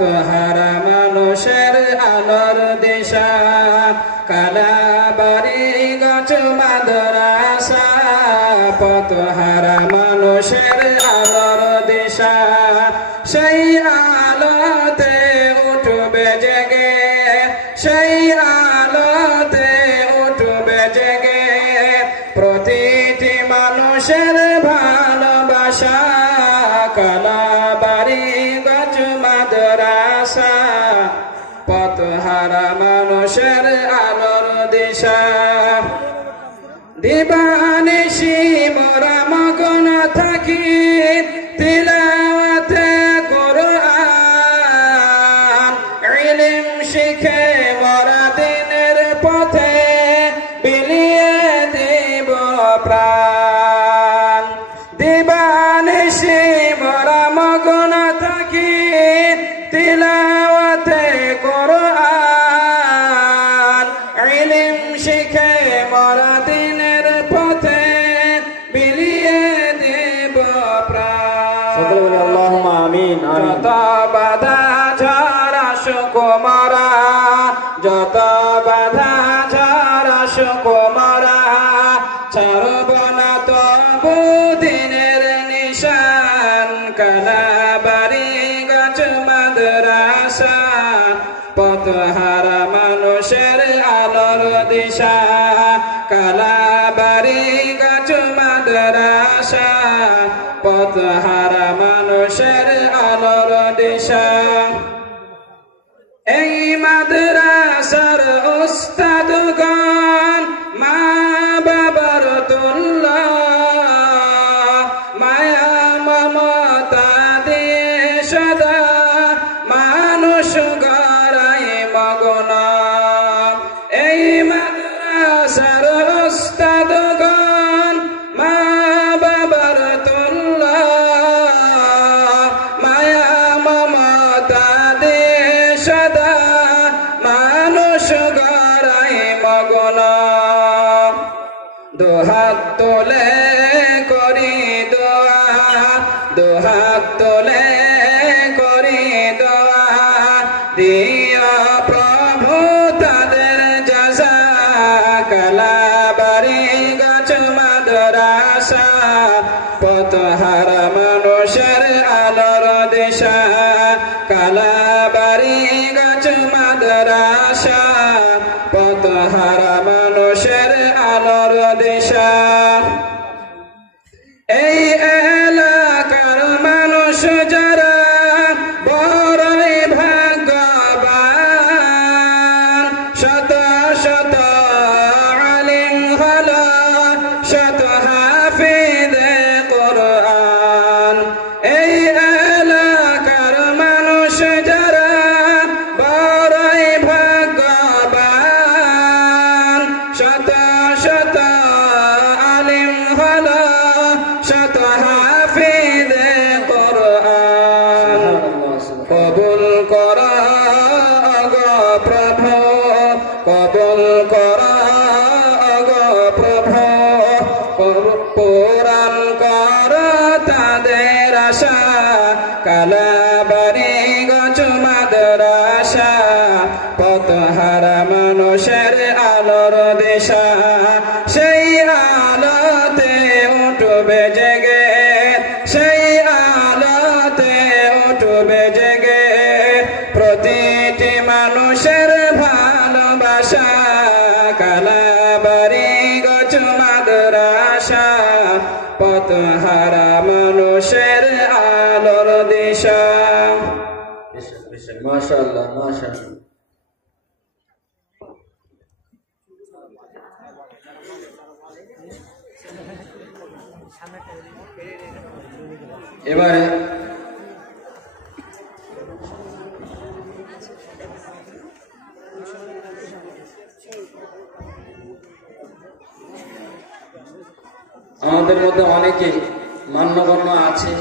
পথহারা মানুষের আলোর দিশা কালাবাড়ি গাছ মাদ্রাসা পথহারা মানুষের আলোর দিশা সেই আলোতে উঠবে জেগে সেই আলোতে উঠবে জেগে প্রতিটি মানুষের ভালোবাসা কালাবাড়ি গাছ মাদ্রাসা পথহারা মানুষের আলোর দিশা দিবানিশি মোরা মগ্ন থাকি তিলাওয়াতে কোরআন ইলম শিখে মোরা দিনের পথে বিলিয়ে দেব প্রাণ দিবানিশি মোরা মগ্ন থাকি তিলাওয়াতে কোরআন ইলম শিখে মোরা দিনের পথে বিলিয়ে দেব প্রাণ সকলে বলি আল্লাহুম্মা আমিন যত বাধা ঝড় আসুক মোরা যত বাধা ঝড় আসুক মোরা ছাড়ব না তবু দিনের নিশান কালাবাড়ি গাছ মাদ্রাসা পথহারা মানুষের আলোর দিশা কালাবাড়ি গাছ মাদ্রাসা পথহারা মানুষের আলোর দিশা এই মাদ্রাসার উস্তাদগণ মা বাবার তুল্য মায়া মমতা দিয়ে সদা মানুষ গড়াই মগ্ন এই মাদ্রাসার উস্তাদগণ মা বাবার তুল্য মায়া মমতা দিয়ে সদা মানুষ গড়াই মগ্ন দুহাত তোলে করি দোয়া দুহাত তোলে করি দোয়া দিয়া প্রভু তাদের জাযা কালাবাড়ি গাছ মাদ্রাসা পথহারা মানুষের আলোর দিশা কালাবাড়ি গাছ মাদ্রাসা পথহারা মানুষের আলোর দিশা এই এলাকার মানুষ যারা বড়ই ভাগ্যবান শত শত আলিম হলো শত হাফিজে কোরআন এই এলাকার মানুষ যারা বড়ই ভাগ্যবান শত শত আলিম হলো শত হাফিজে কোরআন কবুল কর গো প্রভু কবুল কর গো প্রভু কোরআন কর তাদের আশা কালাবাড়ি গাছ মাদ্রাসা পথহারা মানুষের আলোর দিশা সেই আলোতে উঠবে জেগে সেই আলোতে উঠবে জেগে প্রতিটি মানুষের ভালোবাসা কালাবাড়ি গাছ মাদ্রাসা পথহারা মানুষের আলোর দিশা মাশাআল্লাহ মাশাআল্লাহ এবারে আমাদের মধ্যে অনেকে মান্যগণ্য আছে